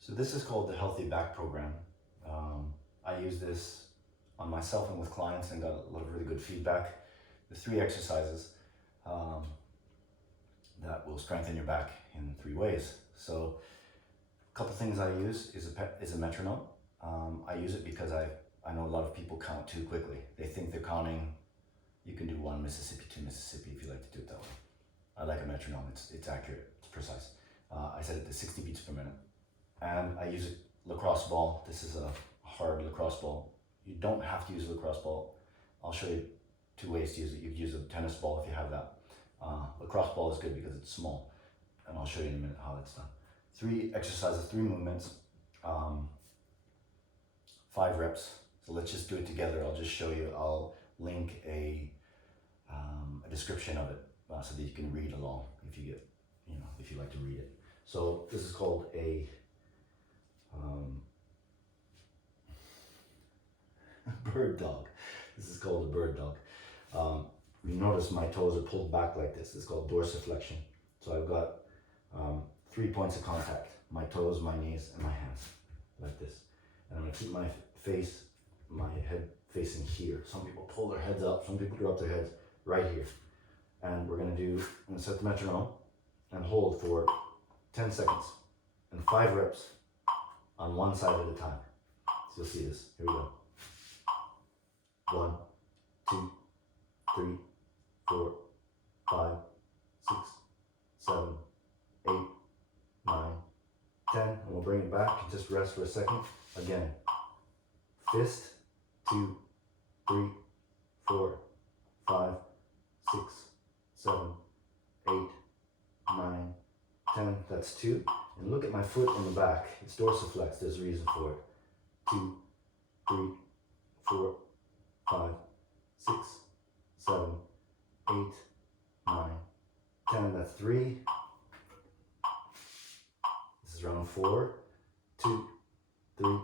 So this is called the Healthy Back Program. I use this on myself and with clients and got a lot of really good feedback. The 3 exercises that will strengthen your back in 3 ways. So a couple things I use is a metronome. I use it because I know a lot of people count too quickly. They think they're counting, you can do 1 Mississippi, 2 Mississippi if you like to do it that way. I like a metronome, it's accurate, it's precise. I set it to 60 beats per minute. And I use a lacrosse ball. This is a hard lacrosse ball. You don't have to use a lacrosse ball. I'll show you 2 ways to use it. You could use a tennis ball if you have that. Lacrosse ball is good because it's small. And I'll show you in a minute how it's done. 3 exercises, 3 movements, 5 reps. So let's just do it together. I'll just show you. I'll link a description of it so that you can read along if you get, if you like to read it. So this is called a bird dog. This is called a bird dog. You notice my toes are pulled back like this. It's called dorsiflexion. So I've got 3 points of contact: my toes, my knees, and my hands, like this. And I'm gonna keep my head facing here. Some people pull their heads up, some people drop their heads right here. And I'm gonna set the metronome and hold for 10 seconds and 5 reps on one side at a time. So you'll see this. Here we go. 1, 2, 3, 4, 5, 6, 7, 8, 9, 10. And we'll bring it back and just rest for a second. Again. Fist. 2, 3, 4, 5, 6, 7, 8, 9, 10. That's 2. And look at my foot in the back. It's dorsiflex. There's a reason for it. 2, 3, 4, 5, 6, 7, 8, 9, 10. That's 3. This is round 4. 2, 3,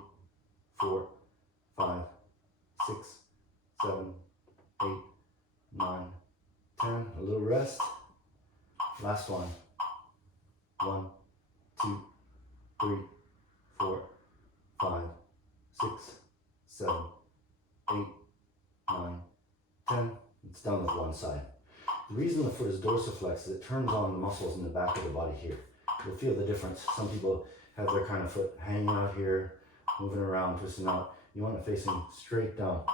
4, 5, 6, 7, 8, 9, 10. A little rest. Last one. 1, 2, 3, 4, 5, 6, 7, 8, 9, 10. It's done with one side. The reason the foot is dorsiflex is it turns on the muscles in the back of the body here. You'll feel the difference. Some people have their kind of foot hanging out here, moving around, twisting out. You want it facing straight down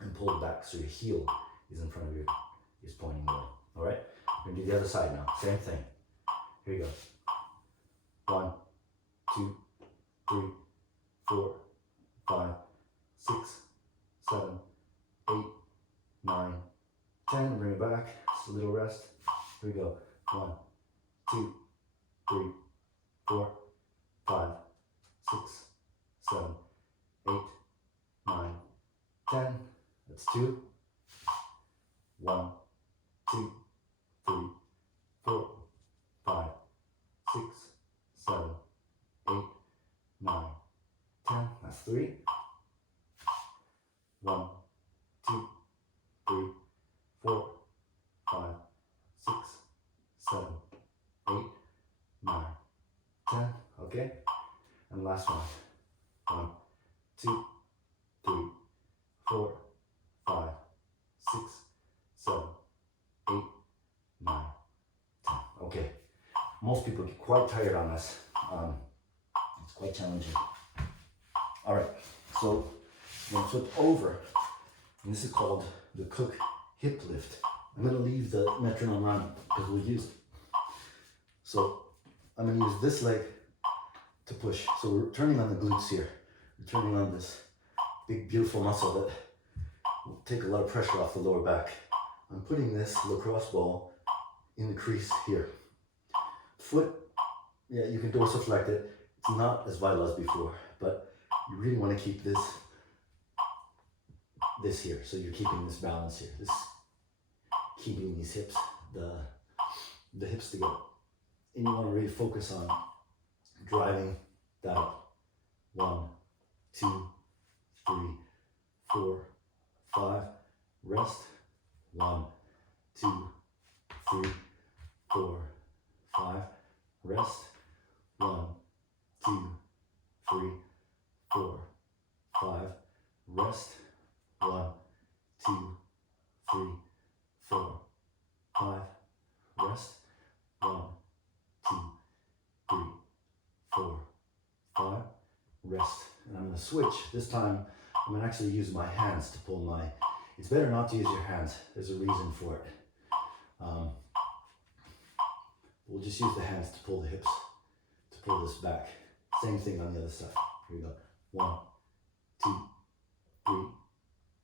and pulled back so your heel is in front of you, is pointing away. All right? We're gonna do the other side now. Same thing. Here you go. 1, 2, 3, 4, 5, 6, 7, 8, 9, 10. Bring it back. Just a little rest. Here we go. 1, 2, 3, 4, 5, 6, 7, 8, 9, 10. That's 2. 1, 2, 3, 4, 5, 6, 7, 8, 9, 10. That's 3. 1, 2, 3, 4, 5, 6, 7, 8, 9, 10. Okay? And last one. 1, 2, 3, 4, 5, 6, 7, 8, 9, 10. Okay. Most people get quite tired on this. It's quite challenging. All right. So I'm going to flip over. And this is called the Cook hip lift. I'm going to leave the metronome on because we'll use it. So I'm going to use this leg to push. So we're turning on the glutes here. We're turning on this big, beautiful muscle that will take a lot of pressure off the lower back. I'm putting this lacrosse ball in the crease here. Foot, yeah, you can dorsiflect it. It's not as vital as before, but you really want to keep this here. So you're keeping this balance here. This keeping these hips, the hips together. And you want to really focus on driving that up. 1, 2, 3, 4, 5. Rest. 1, 2, 3, 4, 5. Rest. 1, 2, rest. 1, 2, 3, 4, 5, rest. And I'm gonna switch. This time, I'm gonna actually use my hands to pull my, it's better not to use your hands. There's a reason for it. We'll just use the hands to pull the hips, to pull this back. Same thing on the other side. Here we go. 1, 2, 3,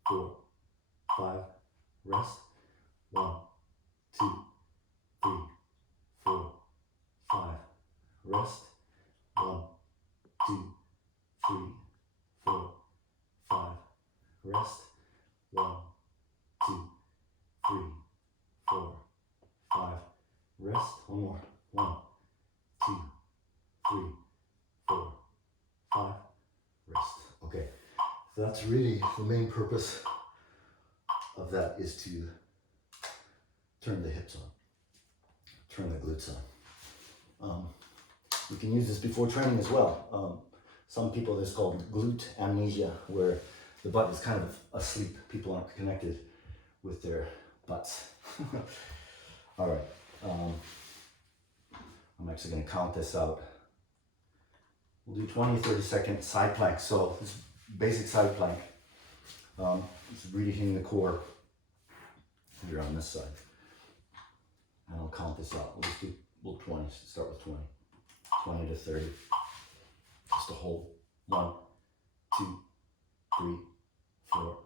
4, 5, rest. 1, 2, 3, 4, 5, rest. 1, 2, 3, 4, 5, rest. 1, 2, 3, 4, 5, rest. One more. 1, 2, 3, 4, 5, rest. Okay, so that's really the main purpose of that, is to turn the hips on, turn the glutes on. You can use this before training as well. Some people, it's called glute amnesia, where the butt is kind of asleep. People aren't connected with their butts. All right, I'm actually gonna count this out. We'll do 20, 30-second side plank. So this basic side plank, it's really hitting the core here on this side. And I'll count this out. We'll just do 20, start with 20. 20 to 30. Just to hold. 1, 2, 3, 4,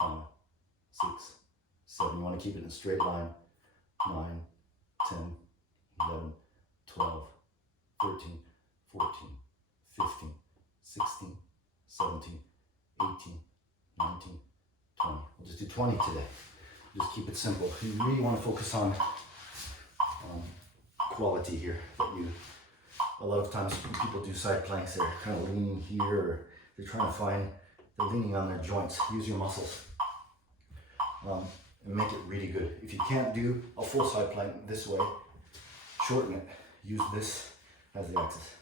5, 6, 7. You want to keep it in a straight line. 9, 10, 11, 12, 13, 14, 15, 16, 17, 18, 19, 20. We'll just do 20 today. Just keep it simple. You really want to focus on quality here. A lot of times when people do side planks, they're kind of leaning here, or they're trying to find, they're leaning on their joints. Use your muscles and make it really good. If you can't do a full side plank this way, shorten it. Use this as the axis.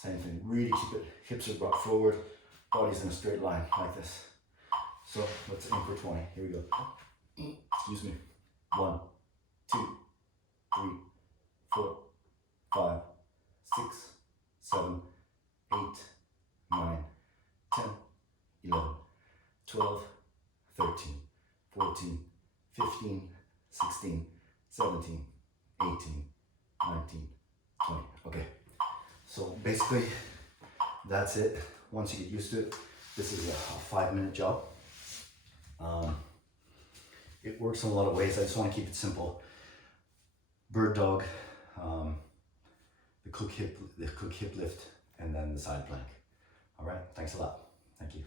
Same thing. Really keep it. Hips are brought forward, body's in a straight line like this. So let's aim for 20. Here we go. Excuse me. 1, 2, 3, 4, 5, 6, 7, 8, 9, 10, 11, 12, 13, 14, 15, 16, 17, 18, 19, 20. Okay. So basically, that's it. Once you get used to it, this is a 5-minute job. It works in a lot of ways. I just want to keep it simple. Bird dog, the cook hip lift, and then the side plank. All right, thanks a lot. Thank you.